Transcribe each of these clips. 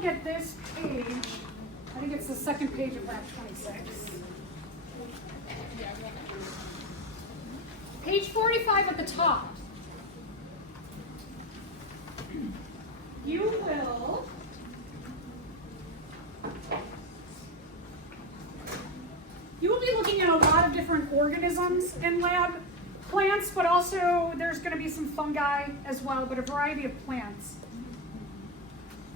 look at this page, I think it's the second page of Lab 26. Page 45 at the top. You will be looking at a lot of different organisms in lab. Plants, but also there's going to be some fungi as well, but a variety of plants.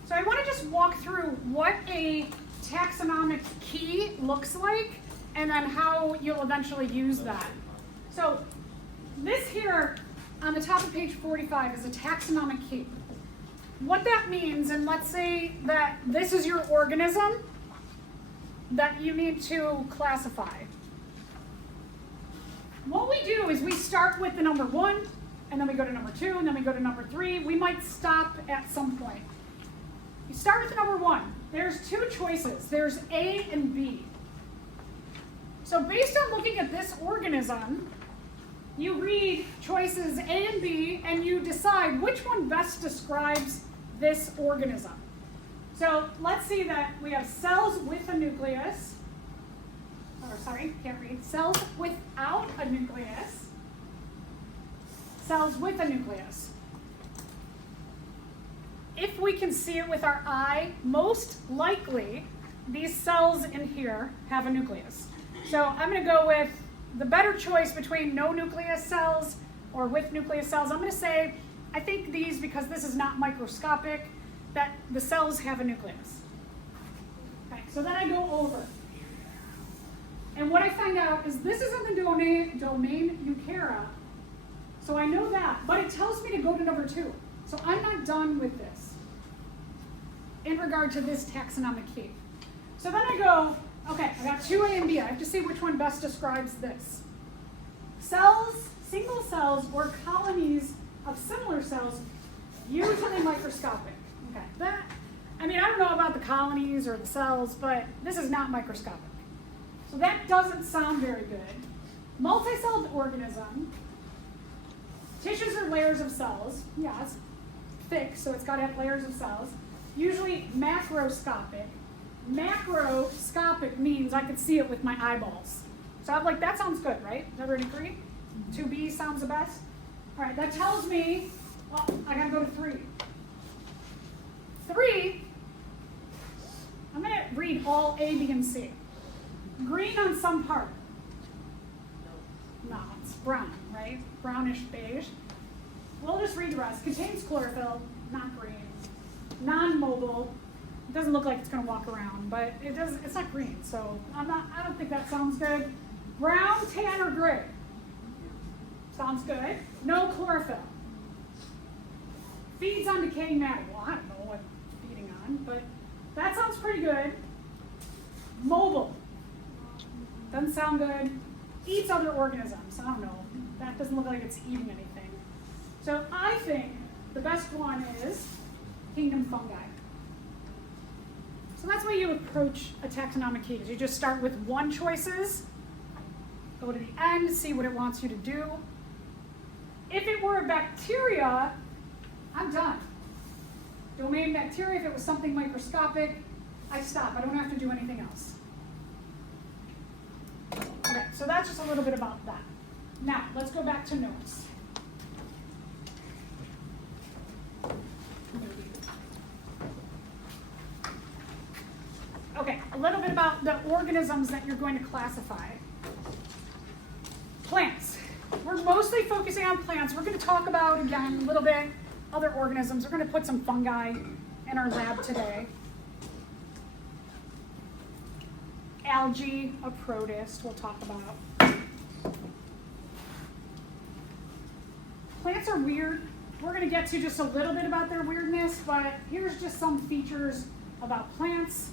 So I want to just walk through what a taxonomic key looks like and then how you'll eventually use that. So this here on the top of page 45 is a taxonomic key. What that means, and let's say that this is your organism that you need to classify. What we do is we start with the number 1, and then we go to number 2, and then we go to number 3. We might stop at some point. You start with the number 1. There's 2 choices. There's A and B. So based on looking at this organism, you read choices A and B, and you decide which one best describes this organism. So let's see that we have cells with a nucleus. Can't read. Cells without a nucleus. Cells with a nucleus. If we can see it with our eye, most likely these cells in here have a nucleus. So I'm going to go with the better choice between no nucleus cells or with nucleus cells. I'm going to say, I think these, because this is not microscopic, that the cells have a nucleus. Okay, so then I go over. And what I find out is this is in the domain Eukarya. So I know that, but it tells me to go to number 2. So I'm not done with this in regard to this taxonomic key. So then I go, okay, I got 2A and B. I have to see which one best describes this. Cells, single cells, or colonies of similar cells, usually microscopic. Okay, I don't know about the colonies or the cells, but this is not microscopic. So that doesn't sound very good. Multicelled organism. Tissues are layers of cells. Yeah, it's thick, so it's got to have layers of cells. Usually macroscopic. Macroscopic means I could see it with my eyeballs. So I'm like, that sounds good, right? Does everybody agree? 2B sounds the best? All right, that tells me, well, I got to go to 3. 3, I'm going to read all A, B, and C. Green on some part. No, it's brown, right? Brownish beige. We'll just read the rest. Contains chlorophyll, not green. Non-mobile. It doesn't look like it's going to walk around, but it's not green, so I don't think that sounds good. Brown, tan, or gray. Sounds good. No chlorophyll. Feeds on decaying matter. Well, I don't know what it's feeding on, but that sounds pretty good. Mobile. Doesn't sound good. Eats other organisms. I don't know. That doesn't look like it's eating anything. So I think the best one is kingdom fungi. So that's why you approach a taxonomic key. You just start with 1 choices, go to the end, see what it wants you to do. If it were a bacteria, I'm done. Domain bacteria, if it was something microscopic, I stop. I don't have to do anything else. Okay, so that's just a little bit about that. Now, let's go back to notes. Okay, a little bit about the organisms that you're going to classify. Plants. We're mostly focusing on plants. We're going to talk about, again, a little bit other organisms. We're going to put some fungi in our lab today. Algae, a protist, we'll talk about. Plants are weird. We're going to get to just a little bit about their weirdness, but here's just some features about plants.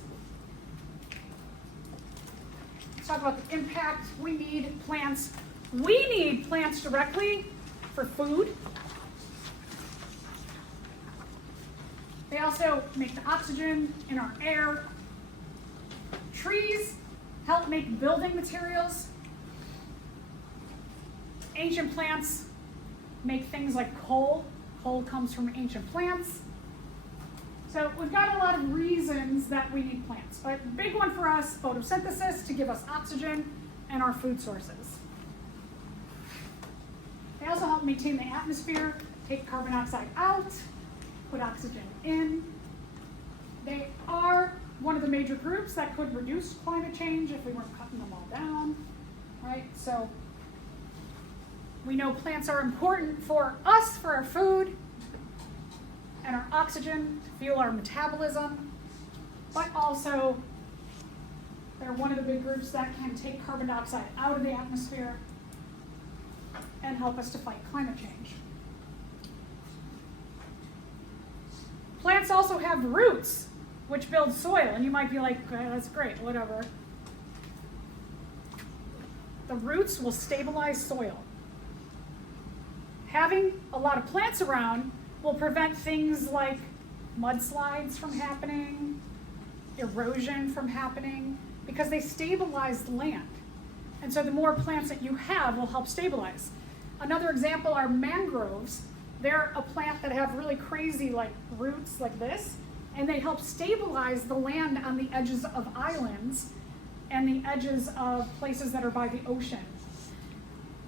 Let's talk about the impact. We need plants. We need plants directly for food. They also make the oxygen in our air. Trees help make building materials. Ancient plants make things like coal. Coal comes from ancient plants. So we've got a lot of reasons that we need plants, but big one for us, photosynthesis to give us oxygen and our food sources. They also help maintain the atmosphere, take carbon dioxide out, put oxygen in. They are one of the major groups that could reduce climate change if we weren't cutting them all down, right? So we know plants are important for us, for our food, and our oxygen to fuel our metabolism, but also they're one of the big groups that can take carbon dioxide out of the atmosphere and help us to fight climate change. Plants also have roots, which build soil, and you might be like, okay, that's great, whatever. The roots will stabilize soil. Having a lot of plants around will prevent things like mudslides from happening, erosion from happening, because they stabilize the land. And so the more plants that you have will help stabilize. Another example are mangroves. They're a plant that have really crazy like roots like this, and they help stabilize the land on the edges of islands and the edges of places that are by the ocean.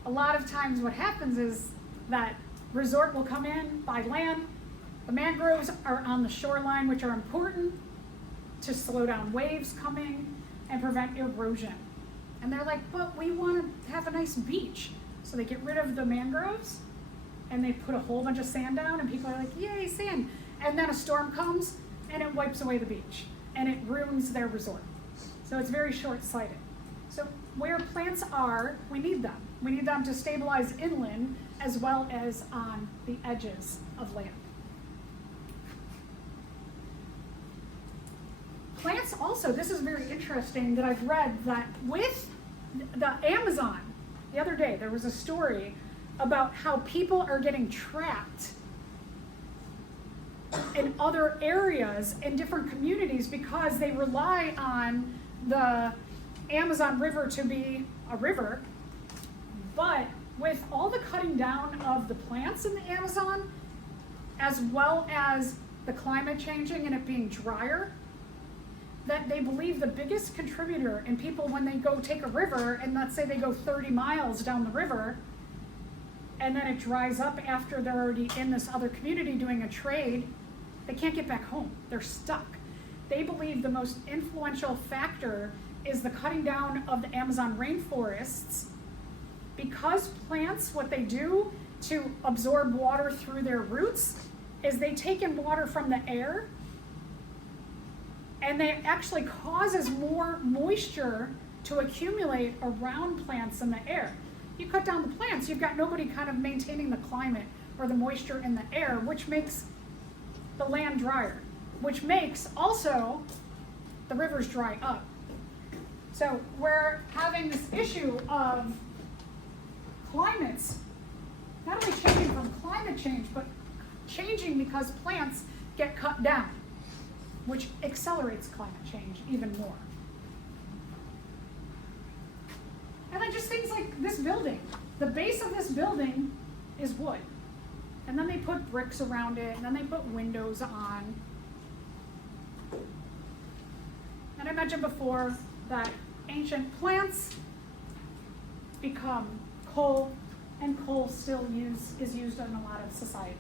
A lot of times what happens is that resort will come in by land. The mangroves are on the shoreline, which are important to slow down waves coming and prevent erosion. And they're like, but we want to have a nice beach. So they get rid of the mangroves and they put a whole bunch of sand down, and people are like, yay, sand. And then a storm comes and it wipes away the beach and it ruins their resort. So it's very short-sighted. So where plants are, we need them. We need them to stabilize inland as well as on the edges of land. Plants also, this is very interesting that I've read that with the Amazon, the other day there was a story about how people are getting trapped in other areas in different communities because they rely on the Amazon River to be a river, but with all the cutting down of the plants in the Amazon, as well as the climate changing and it being drier, that they believe the biggest contributor in people when they go take a river, and let's say they go 30 miles down the river, and then it dries up after they're already in this other community doing a trade, they can't get back home. They're stuck. They believe the most influential factor is the cutting down of the Amazon rainforests, because plants, what they do to absorb water through their roots is they take in water from the air, and they actually causes more moisture to accumulate around plants in the air. You cut down the plants, you've got nobody kind of maintaining the climate or the moisture in the air, which makes the land drier, which makes also the rivers dry up. So we're having this issue of climates, not only changing from climate change, but changing because plants get cut down, which accelerates climate change even more. And then just things like this building. The base of this building is wood. And then they put bricks around it, and then they put windows on. And I mentioned before that ancient plants become coal, and coal still is used in a lot of societies.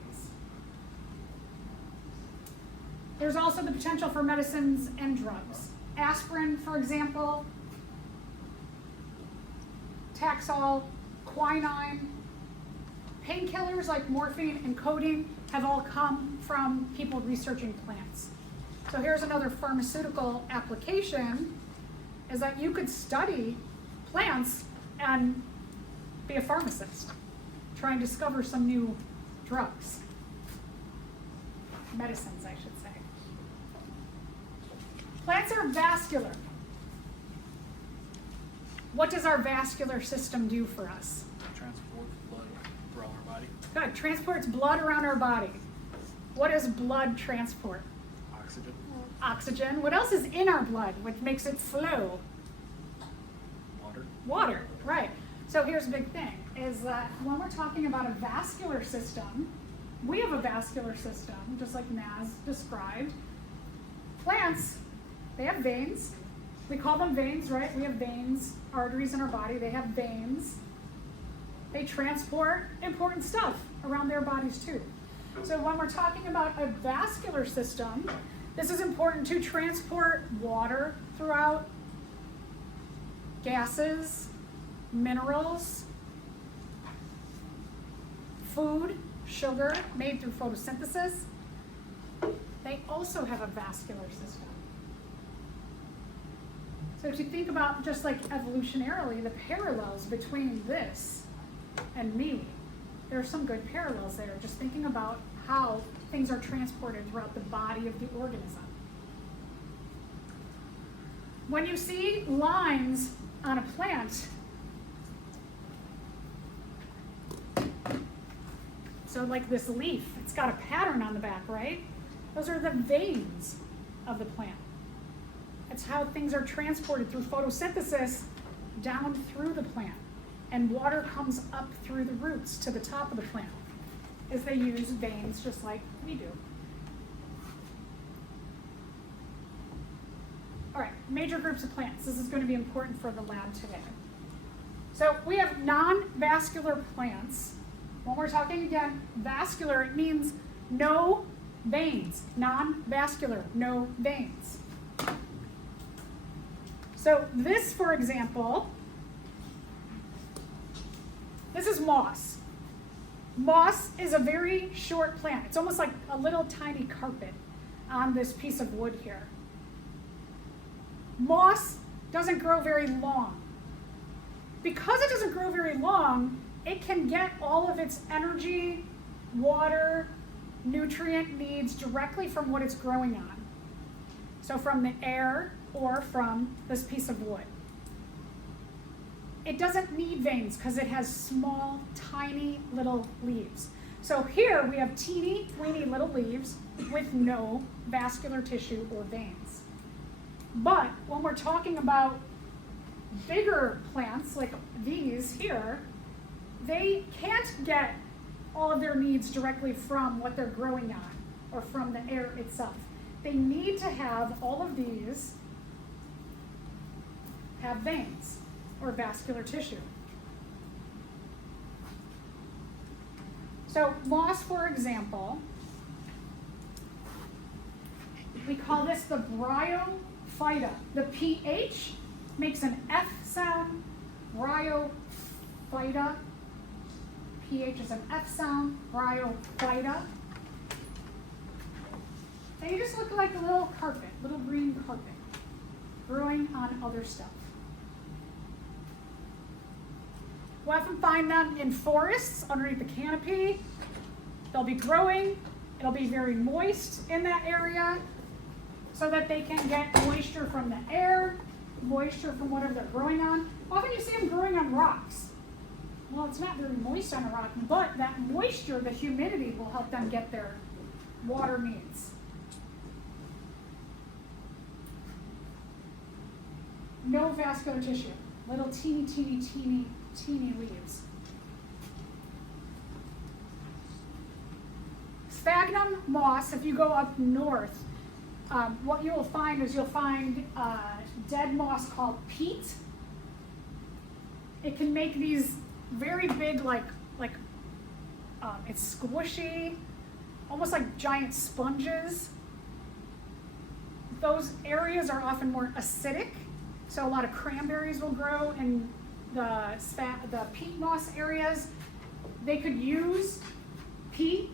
There's also the potential for medicines and drugs. Aspirin, for example, Taxol, quinine, painkillers like morphine and codeine have all come from people researching plants. So here's another pharmaceutical application, is that you could study plants and be a pharmacist, try and discover some new drugs. Medicines, I should say. Plants are vascular. What does our vascular system do for us? Transport blood around our body. Good, transports blood around our body. What does blood transport? Oxygen. Oxygen. What else is in our blood, which makes it flow? Water. Water, right. So here's a big thing, is that when we're talking about a vascular system, we have a vascular system, just like Naz described, Plants, they have veins. We call them veins, right? We have veins, arteries in our body. They have veins. They transport important stuff around their bodies too. So when we're talking about a vascular system, this is important to transport water throughout, gases, minerals, food, sugar made through photosynthesis. They also have a vascular system. So if you think about just like evolutionarily, the parallels between this and me, there are some good parallels there, just thinking about how things are transported throughout the body of the organism. When you see lines on a plant, so like this leaf, it's got a pattern on the back, right? Those are the veins of the plant. It's how things are transported through photosynthesis down through the plant. And water comes up through the roots to the top of the plant, as they use veins just like we do. All right, major groups of plants. This is going to be important for the lab today. So we have non-vascular plants. When we're talking again, vascular, it means no veins. Non-vascular, no veins. So this, for example, this is moss. Moss is a very short plant. It's almost like a little tiny carpet on this piece of wood here. Moss doesn't grow very long. Because it doesn't grow very long, it can get all of its energy, water, nutrient needs directly from what it's growing on. So from the air or from this piece of wood. It doesn't need veins because it has small, tiny little leaves. So here we have teeny, weeny little leaves with no vascular tissue or veins. But when we're talking about bigger plants like these here, they can't get all of their needs directly from what they're growing on or from the air itself. They need to have all of these have veins or vascular tissue. So moss, for example, we call this the bryophyta. The PH makes an F sound. Bryophyta. PH is an F sound. Bryophyta. They just look like a little carpet, little green carpet, growing on other stuff. We'll often find them in forests underneath the canopy. They'll be growing. It'll be very moist in that area so that they can get moisture from the air, moisture from whatever they're growing on. Often you see them growing on rocks. Well, it's not very moist on a rock, but that moisture, the humidity, will help them get their water needs. No vascular tissue. Little teeny, teeny, teeny, teeny leaves. Sphagnum moss, if you go up north, what you will find is you'll find dead moss called peat. It can make these very big, it's squishy, almost like giant sponges. Those areas are often more acidic, so a lot of cranberries will grow in the peat moss areas. They could use peat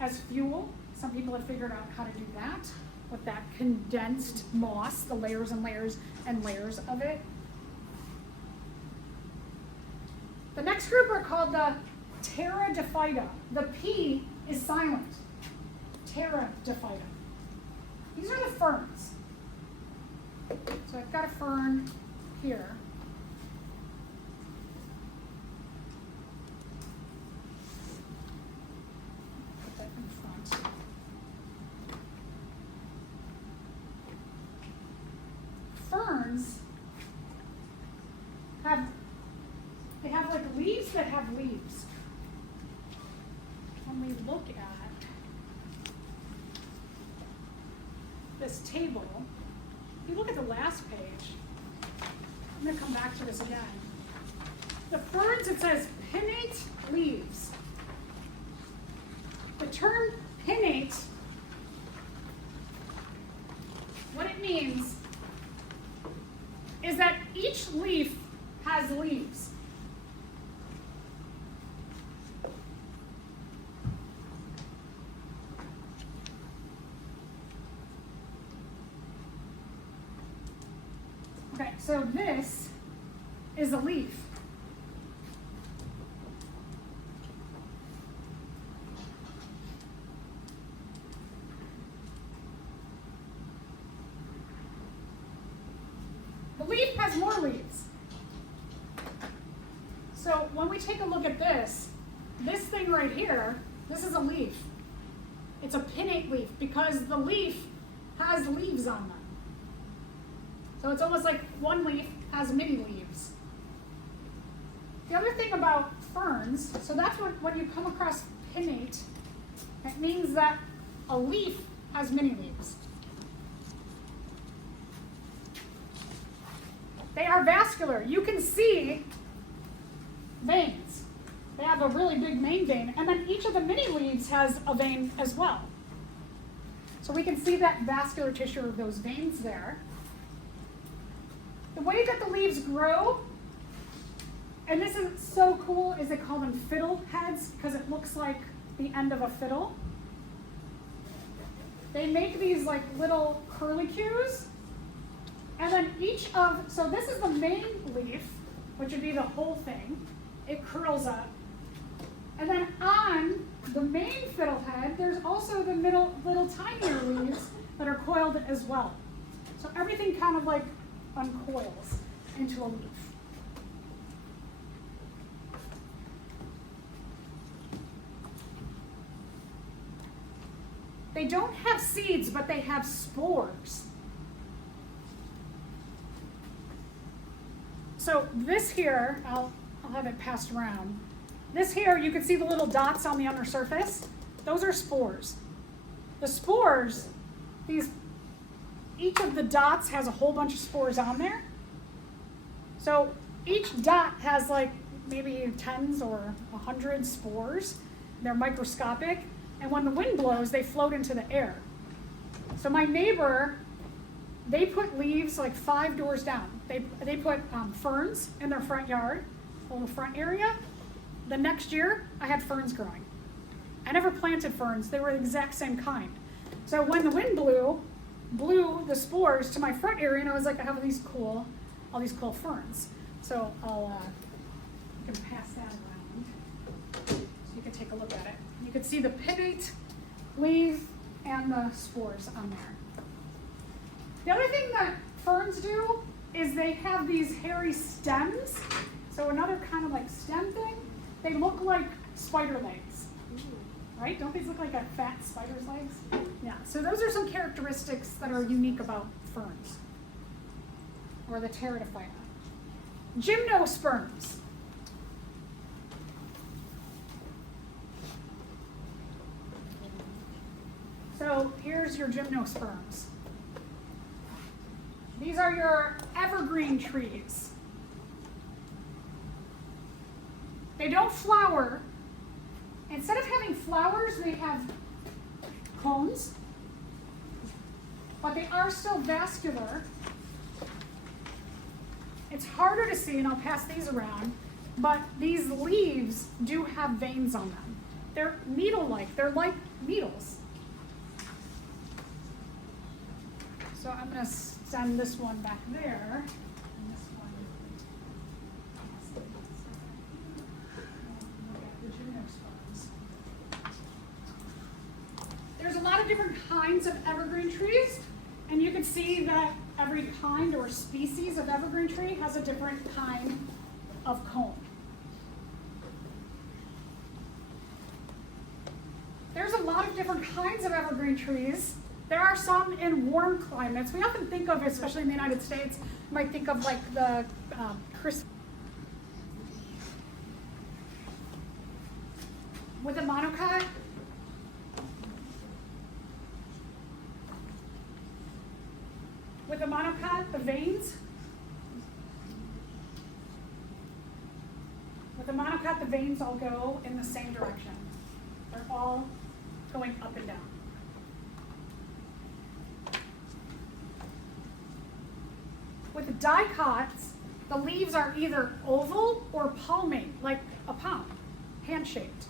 as fuel. Some people have figured out how to do that with that condensed moss, the layers and layers and layers of it. The next group are called the pteridophyta. The P is silent. Pteridophyta. These are the ferns. So I've got a fern here. Put that in front. Ferns have like leaves that have leaves. When we look at this this table, if you look at the last page, I'm going to come back to this again. The ferns, it says pinnate leaves. The term pinnate, what it means is that each leaf has leaves. Okay, so this is a leaf. The leaf has more leaves. So when we take a look at this thing right here, this is a leaf. It's a pinnate leaf because the leaf has leaves on them. So it's almost like one leaf has many leaves. The other thing about ferns, so that's when you come across pinnate, it means that a leaf has many leaves. They are vascular. You can see veins. They have a really big main vein, and then each of the mini leaves has a vein as well. So we can see that vascular tissue of those veins there. The way that the leaves grow, and this is so cool, is they call them fiddle heads because it looks like the end of a fiddle. They make these like little curlicues, and then so this is the main leaf, which would be the whole thing. It curls up. And then on the main fiddle head, there's also the little tinier leaves that are coiled as well. So everything kind of like uncoils into a leaf. They don't have seeds, but they have spores. So this here, I'll have it passed around. This here, you can see the little dots on the under surface. Those are spores. The spores, each of the dots has a whole bunch of spores on there. So each dot has like maybe tens or 100 spores. They're microscopic. And when the wind blows, they float into the air. So my neighbor, they put leaves like 5 doors down. They put ferns in their front yard, a little front area. The next year, I had ferns growing. I never planted ferns. They were the exact same kind. So when the wind blew the spores to my front area, and I was like, I have all these cool ferns. So I can pass that around so you can take a look at it. You can see the pinnate leaf and the spores on there. The other thing that ferns do is they have these hairy stems. So another kind of like stem thing. They look like spider legs, right? Don't these look like a fat spider's legs? Yeah, so those are some characteristics that are unique about ferns, or the Pteridophyta. Gymnosperms. So here's your gymnosperms. These are your evergreen trees. They don't flower. Instead of having flowers, they have cones, but they are still vascular. It's harder to see, and I'll pass these around, but these leaves do have veins on them. They're needle-like. They're like needles. So I'm going to send this one back there. And this one. There's a lot of different kinds of evergreen trees, and you can see that every kind or species of evergreen tree has a different kind of cone. There's a lot of different kinds of evergreen trees. There are some in warm climates. We often think of, especially in the United States, you might think of like the with a monocot. With the monocot, the veins. With the monocot, the veins all go in the same direction. They're all going up and down. With the dicots, the leaves are either oval or palmate, like a palm, hand-shaped.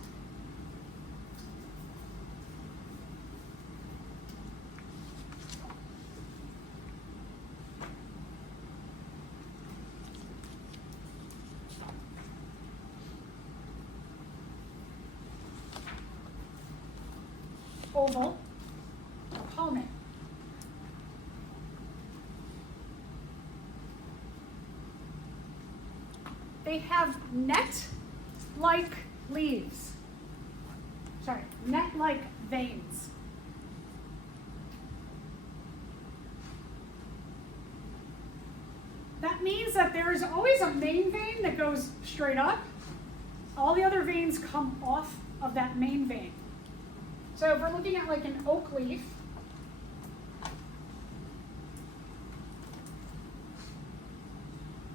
Oval or palmate. They have net-like leaves. Sorry, net-like veins. That means that there is always a main vein that goes straight up. All the other veins come off of that main vein. So if we're looking at like an oak leaf,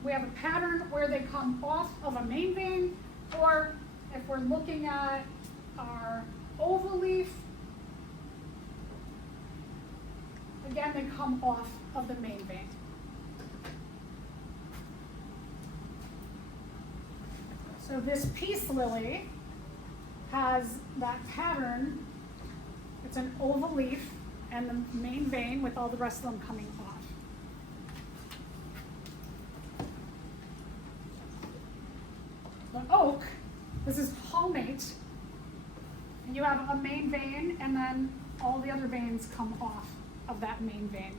we have a pattern where they come off of a main vein, or if we're looking at our oval leaf, again, they come off of the main vein. So this peace lily has that pattern. It's an oval leaf and the main vein with all the rest of them coming off. The oak, this is palmate, and you have a main vein and then all the other veins come off of that main vein.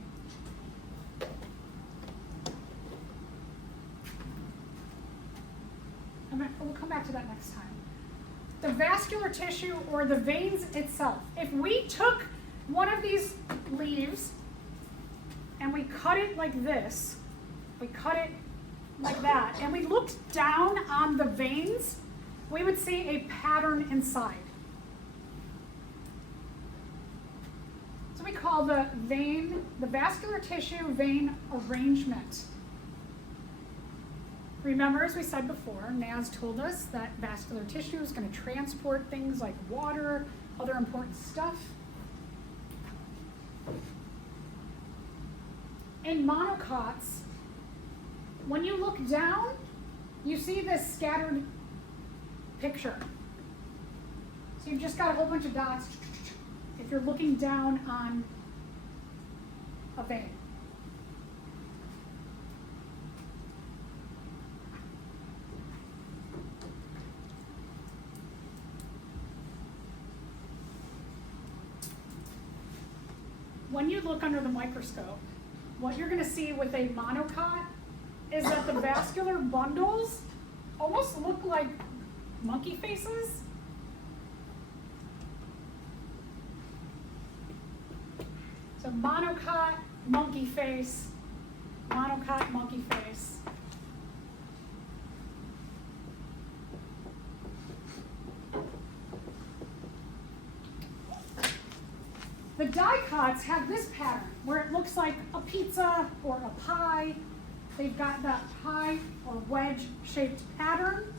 We'll come back to that next time. The vascular tissue or the veins itself. If we took one of these leaves and we cut it like this, we cut it like that, and we looked down on the veins, we would see a pattern inside. So we call the vascular tissue vein arrangement. Remember, as we said before, Naz told us that vascular tissue is going to transport things like water, other important stuff. In monocots, when you look down, you see this scattered picture. So you've just got a whole bunch of dots if you're looking down on a vein. When you look under the microscope, what you're going to see with a monocot is that the vascular bundles almost look like monkey faces. So monocot, monkey face, monocot, monkey face. The dicots have this pattern where it looks like a pizza or a pie. They've got that pie or wedge-shaped pattern.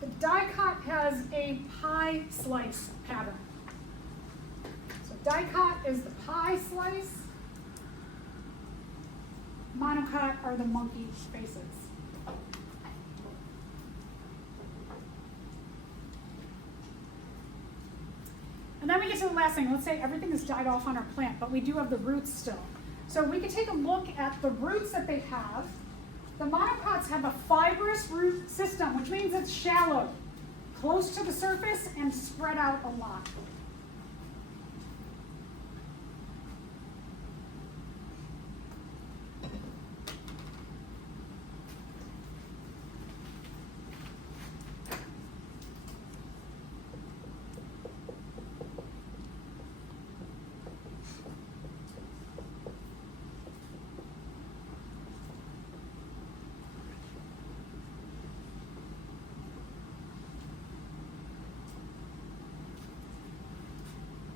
The dicot has a pie slice pattern. So dicot is the pie slice. Monocot are the monkey faces. And then we get to the last thing. Let's say everything has died off on our plant, but we do have the roots still. So we can take a look at the roots that they have. The monocots have a fibrous root system, which means it's shallow, close to the surface, and spread out a lot.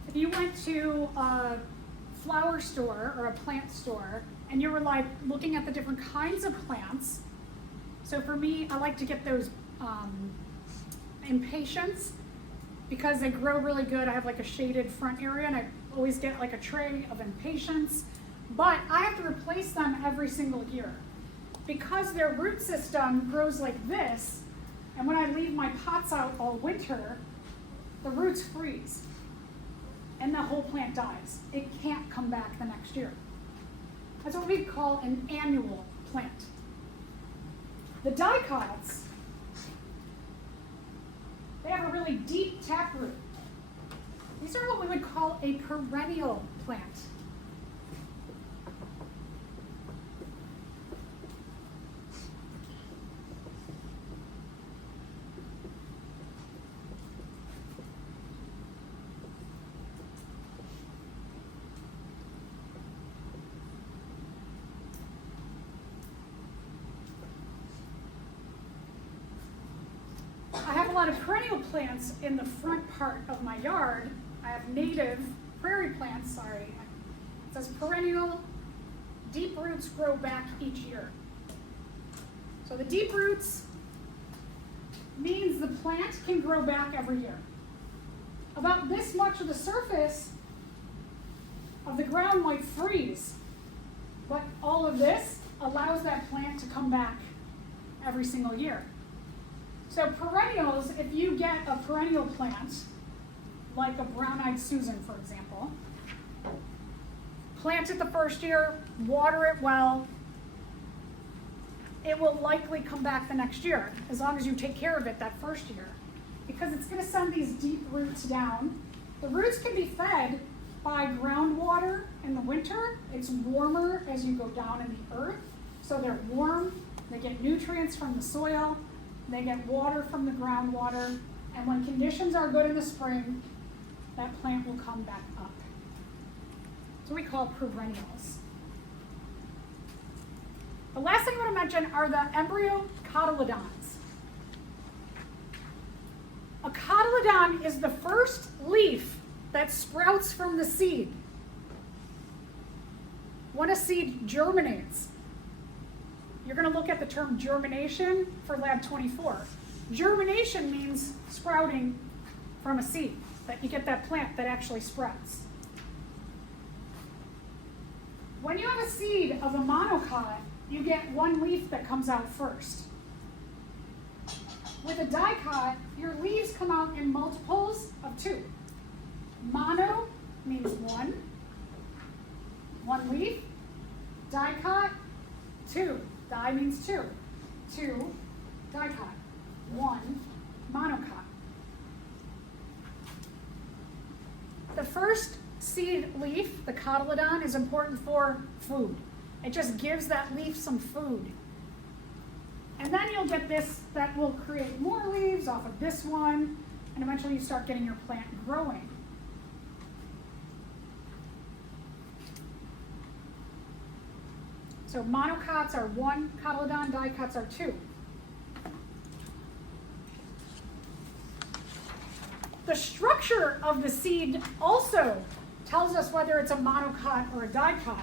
if you went to a flower store or a plant store and you were like looking at the different kinds of plants, so for me, I like to get those impatiens because they grow really good. I have like a shaded front area and I always get like a tray of impatiens, but I have to replace them every single year because their root system grows like this, and when I leave my pots out all winter, the roots freeze and the whole plant dies. It can't come back the next year. That's what we call an annual plant. The dicots, they have a really deep taproot. These are what we would call a perennial plant. I have a lot of perennial plants in the front part of my yard. I have native prairie plants, sorry. It says perennial, deep roots grow back each year. So the deep roots means the plant can grow back every year. About this much of the surface of the ground might freeze, but all of this allows that plant to come back every single year. So perennials, if you get a perennial plant, like a brown-eyed Susan, for example, plant it the first year, water it well, it will likely come back the next year, as long as you take care of it that first year, because it's going to send these deep roots down. The roots can be fed by groundwater in the winter. It's warmer as you go down in the earth, so they're warm, they get nutrients from the soil, they get water from the groundwater, and when conditions are good in the spring, that plant will come back up. So we call perennials. The last thing I want to mention are the embryo cotyledons. A cotyledon is the first leaf that sprouts from the seed. When a seed germinates, you're going to look at the term germination for Lab 24. Germination means sprouting from a seed, that you get that plant that actually sprouts. When you have a seed of a monocot, you get one leaf that comes out first. With a dicot, your leaves come out in multiples of 2. Mono means one leaf. Dicot, 2. Di means 2. 2 dicot. 1 monocot. The first seed leaf, the cotyledon, is important for food. It just gives that leaf some food. And then you'll get this that will create more leaves off of this one, and eventually you start getting your plant growing. So monocots are 1 cotyledon, dicots are 2. The structure of the seed also tells us whether it's a monocot or a dicot.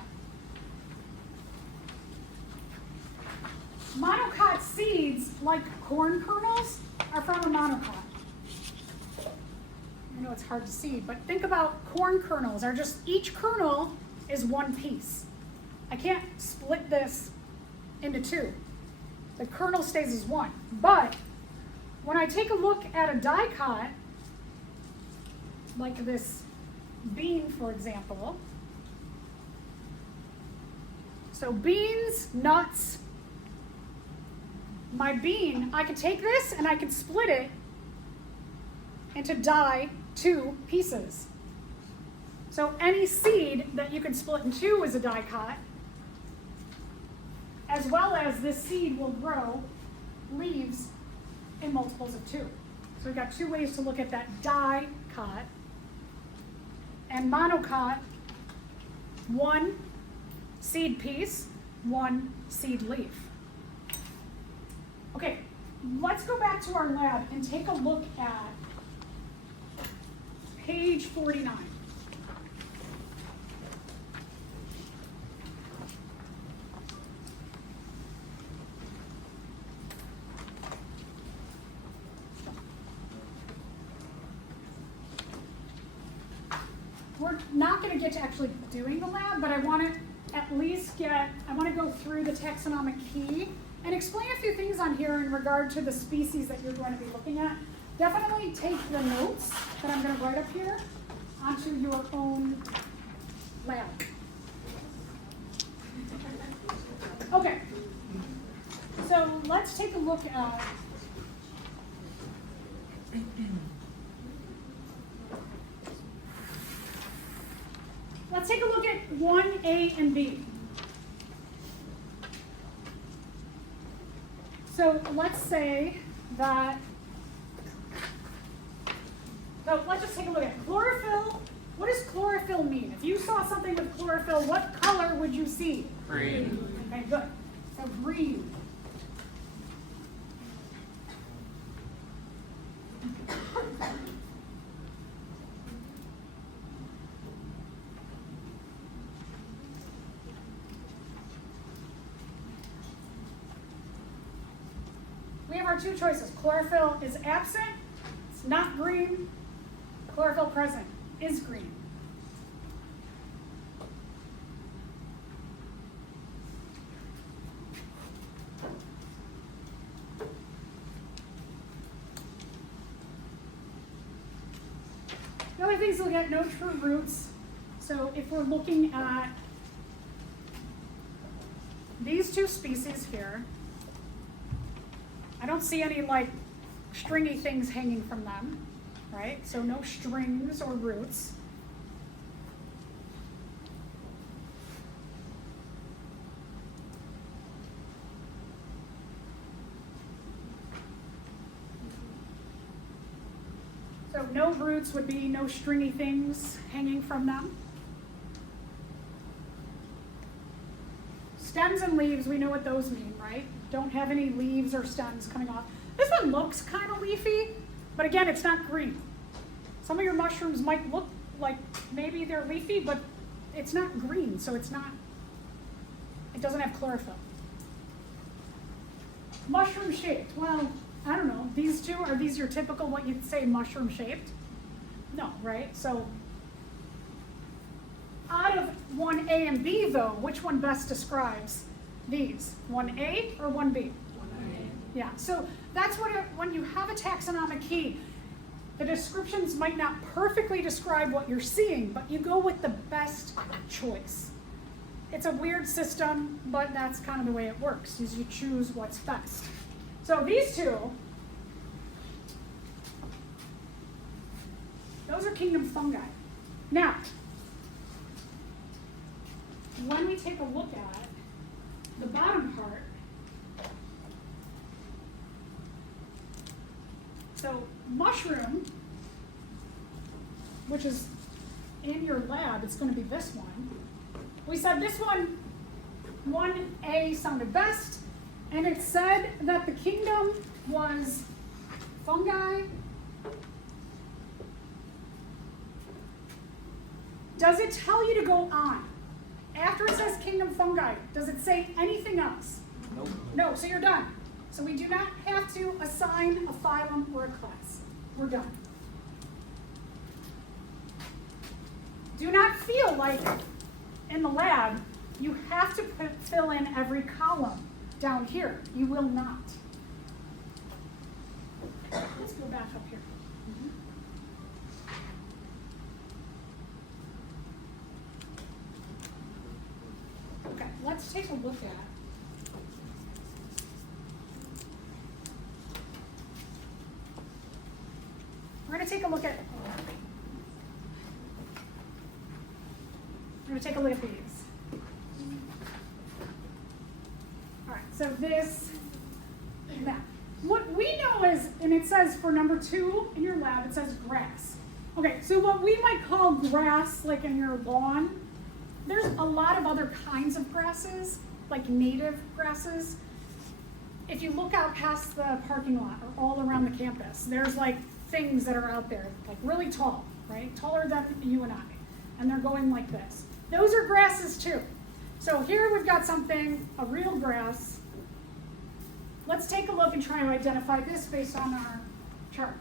Monocot seeds, like corn kernels, are from a monocot. I know it's hard to see, but think about corn kernels. Are just each kernel is one piece. I can't split this into 2. The kernel stays as 1. But when I take a look at a dicot, like this bean, for example, so beans, nuts, my bean, I can take this and I can split it into 2 pieces. So any seed that you can split in 2 is a dicot, as well as this seed will grow leaves in multiples of 2. So we've got 2 ways to look at that dicot. And monocot, 1 seed piece, 1 seed leaf. Okay, let's go back to our lab and take a look at page 49. we're not going to get to actually doing the lab, but I want to at least I want to go through the taxonomic key and explain a few things on here in regard to the species that you're going to be looking at. Definitely take the notes that I'm going to write up here onto your own lab. Okay, so let's take a look at let's take a look at 1A and B. So let's say that, so let's just take a look at chlorophyll. What does chlorophyll mean? If you saw something with chlorophyll, what color would you see? Green. Okay, good. So green. We have our two choices. Chlorophyll is absent, it's not green. Chlorophyll present is green. The other things we'll get no true roots. So if we're looking at these two species here, I don't see any like stringy things hanging from them, right? So no strings or roots. So no roots would be no stringy things hanging from them. Stems and leaves, we know what those mean, right? Don't have any leaves or stems coming off. This one looks kind of leafy, but again, it's not green. Some of your mushrooms might look like maybe they're leafy, but it's not green, so it doesn't have chlorophyll. Mushroom shaped, well, I don't know, these two, are these your typical what you'd say mushroom shaped? No, right? So out of 1A and B though, which one best describes these? 1A or 1B? 1A. Yeah, so that's what when you have a taxonomic key, the descriptions might not perfectly describe what you're seeing, but you go with the best choice. It's a weird system, but that's kind of the way it works, is you choose what's best. So these two, those are kingdom fungi. Now, when we take a look at the bottom part, so mushroom, which is in your lab, it's going to be this one. We said this one, 1A sounded best, and it said that the kingdom was fungi. Does it tell you to go on? After it says kingdom fungi, does it say anything else? Nope. No, so you're done. So we do not have to assign a phylum or a class. We're done. Do not feel like in the lab you have to fill in every column down here. You will not. Let's go back up here. Okay, let's take a look at we're going to take a look at these. All right, so this, that. What we know is, and it says for number 2 in your lab, it says grass. Okay, so what we might call grass, like in your lawn, there's a lot of other kinds of grasses, like native grasses. If you look out past the parking lot or all around the campus, there's like things that are out there, like really tall, right? Taller than you and I. And they're going like this. Those are grasses too. So here we've got something, a real grass. Let's take a look and try to identify this based on our chart.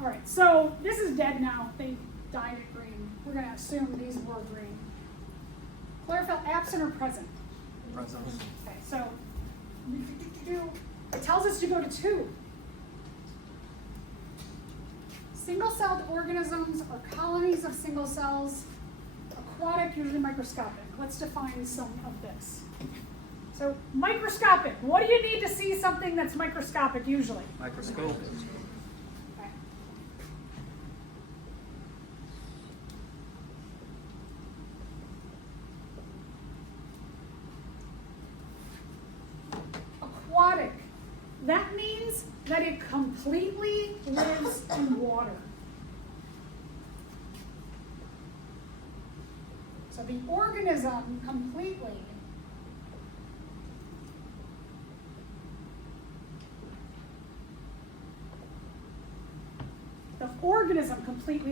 All right, so this is dead now. They dyed it green. We're going to assume these were green. Chlorophyll absent or present? Present. Okay, so it tells us to go to 2. Single-celled organisms or colonies of single cells, aquatic, usually microscopic. Let's define some of this. So microscopic, what do you need to see something that's microscopic usually? Microscope. Okay. Aquatic, that means that it completely lives in water. So the organism completely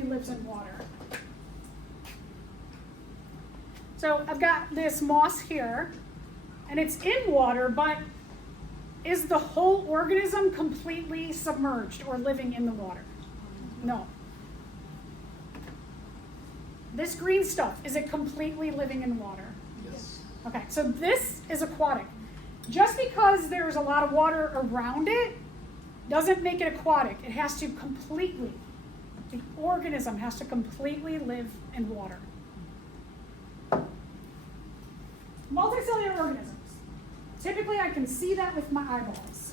lives in water. So I've got this moss here, and it's in water, but is the whole organism completely submerged or living in the water? No. This green stuff, is it completely living in water? Yes. Okay, so this is aquatic. Just because there's a lot of water around it doesn't make it aquatic. It has to completely, the organism has to completely live in water. Multicellular organisms. Typically I can see that with my eyeballs.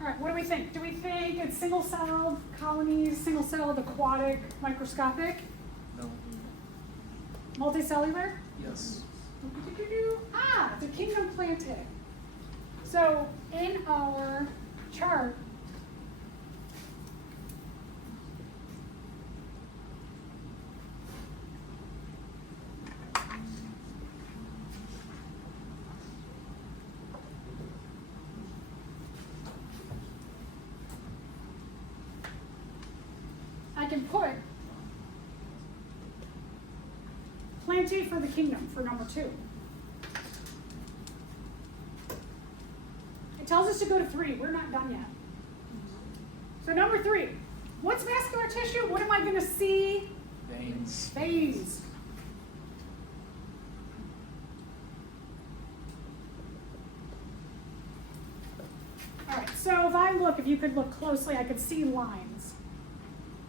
All right, what do we think? Do we think it's single-celled colonies, single-celled, aquatic, microscopic, No. multicellular? Yes. Ah, the kingdom planted. So in our chart, I can put planted for the kingdom for number 2. It tells us to go to 3. We're not done yet. So number 3, what's vascular tissue? What am I going to see? Veins. Veins. All right, so if you could look closely, I could see lines.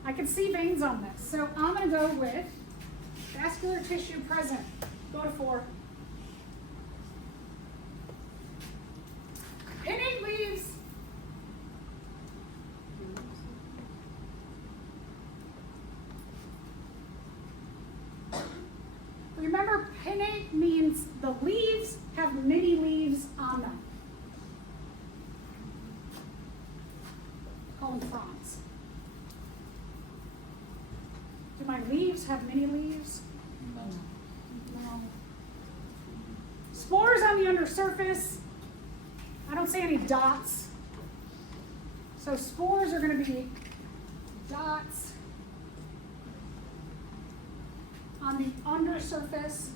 I could see veins on this. So I'm going to go with vascular tissue present. Go to 4. Pinnate leaves. Remember, pinnate means the leaves have many leaves on them. Call them fronds. Do my leaves have many leaves? No. No. Spores on the undersurface. I don't see any dots. So spores are going to be dots on the undersurface.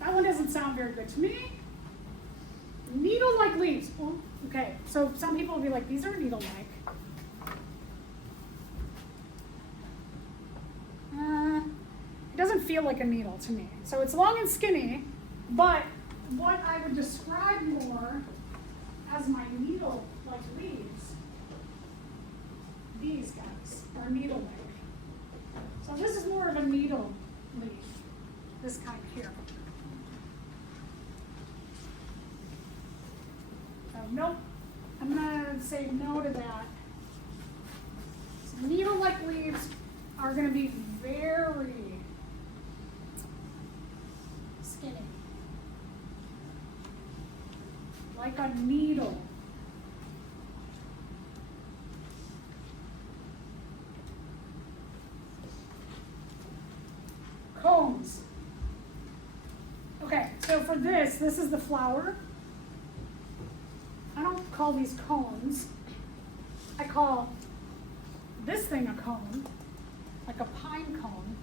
That one doesn't sound very good to me. Needle-like leaves. Well, okay, so some people will be like, these are needle-like. It doesn't feel like a needle to me. So it's long and skinny, but what I would describe more as my needle-like leaves, these guys are needle-like. So this is more of a needle leaf, this kind here. So nope, I'm gonna say no to that. So needle-like leaves are gonna be very skinny. Like a needle. Cones. Okay, so for this is the flower. I don't call these cones. I call this thing a cone. like a pine cone.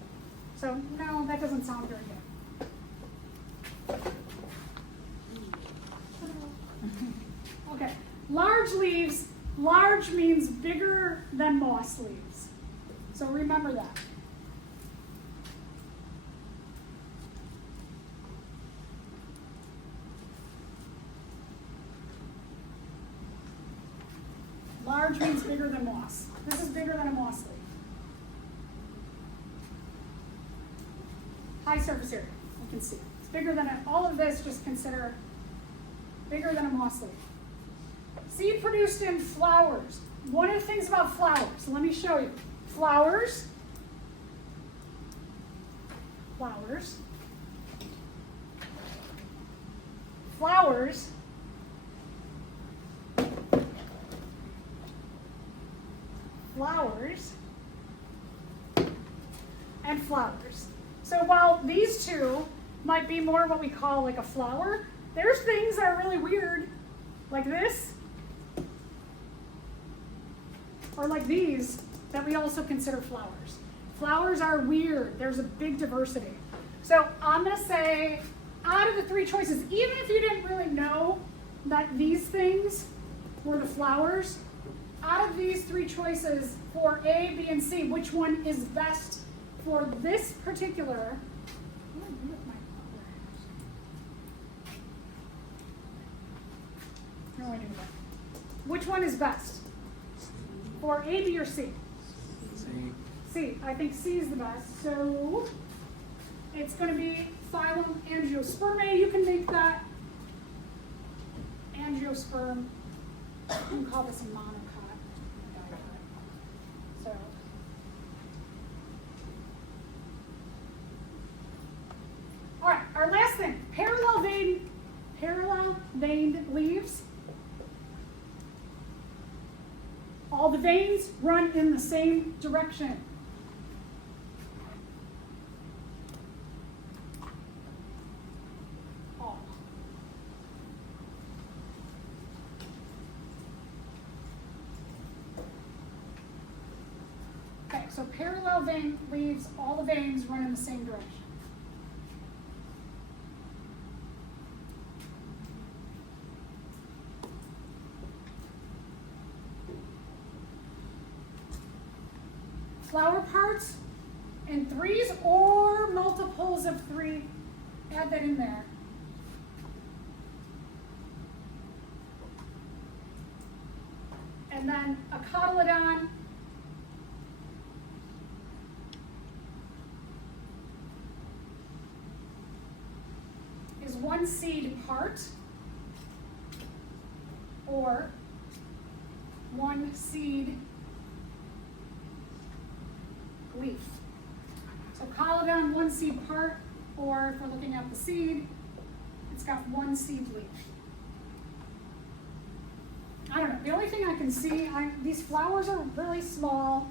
So no, that doesn't sound very good. Okay, large leaves. Large means bigger than moss leaves. So remember that. Large means bigger than moss. This is bigger than a moss leaf. High surface area, you can see. It's bigger than all of this, just consider bigger than a moss leaf. Seed produced in flowers. One of the things about flowers, let me show you. Flowers, flowers, flowers, flowers, and flowers. So while these two might be more what we call like a flower, there's things that are really weird, like this, or like these, that we also consider flowers. Flowers are weird. There's a big diversity. So I'm going to say, out of the three choices, even if you didn't really know that these things were the flowers, out of these three choices for A, B, and C, which one is best for this particular, what do I do with my color? No idea. Which one is best? For A, B, or C? C. C. I think C is the best. So it's going to be phylum Angiospermae. You can make that angiosperm. You can call this a monocot. So all right, our last thing, parallel veined leaves. All the veins run in the same direction. All. Okay, so parallel vein leaves, all the veins run in the same direction. Flower parts in threes or multiples of three. Add that in there. And then a cotyledon is one seed part or one seed leaf. So cotyledon, one seed part, or if we're looking at the seed, it's got one seed leaf. I don't know, the only thing I can see, these flowers are really small.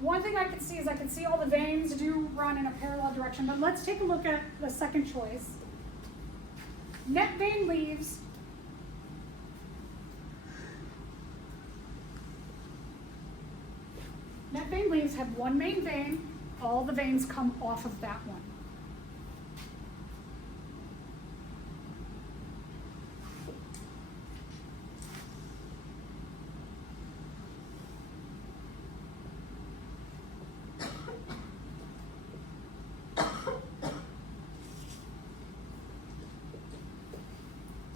One thing I can see is I can see all the veins do run in a parallel direction, but let's take a look at the second choice. Net vein leaves Net vein leaves have one main vein. All the veins come off of that one.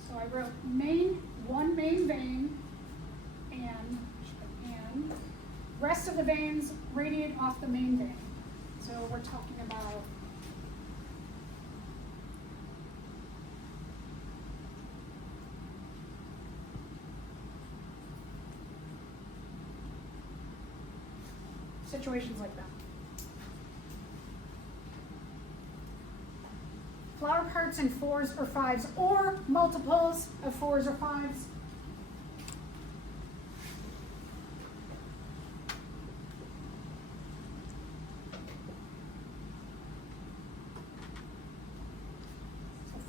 So I wrote one main vein, and rest of the veins radiate off the main vein. So we're talking about situations like that. Flower parts in fours or fives, or multiples of fours or fives.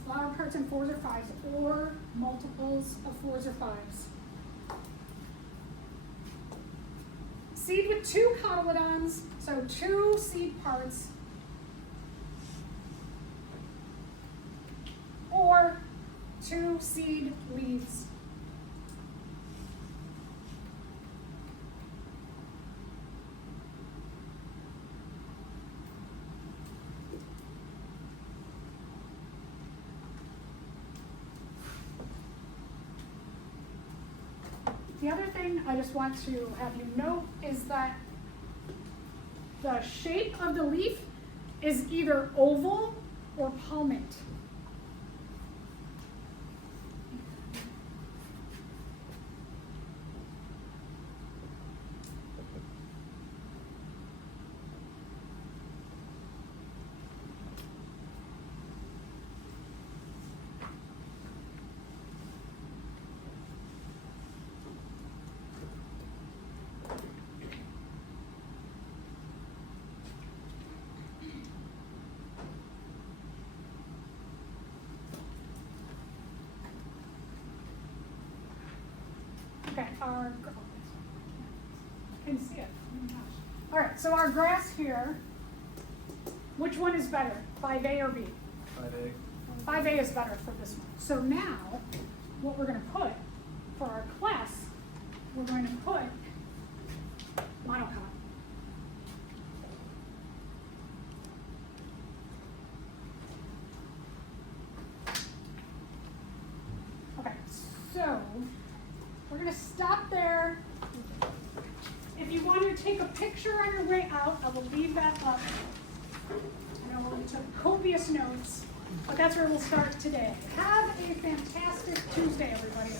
Flower parts in fours or fives, or multiples of fours or fives. seed with 2 cotyledons, so 2 seed parts, or 2 seed leaves. The other thing I just want to have you note is that the shape of the leaf is either oval or palmate. Okay, can you see it? Oh my gosh. All right, so our grass here, which one is better, 5A or B? 5A. 5A is better for this one. So now, what we're going to put for our class, we're going to put monocot. Okay, so we're going to stop there. If you want to take a picture on your way out, I will leave that up. I know we took copious notes, but that's where we'll start today. Have a fantastic Tuesday, everybody.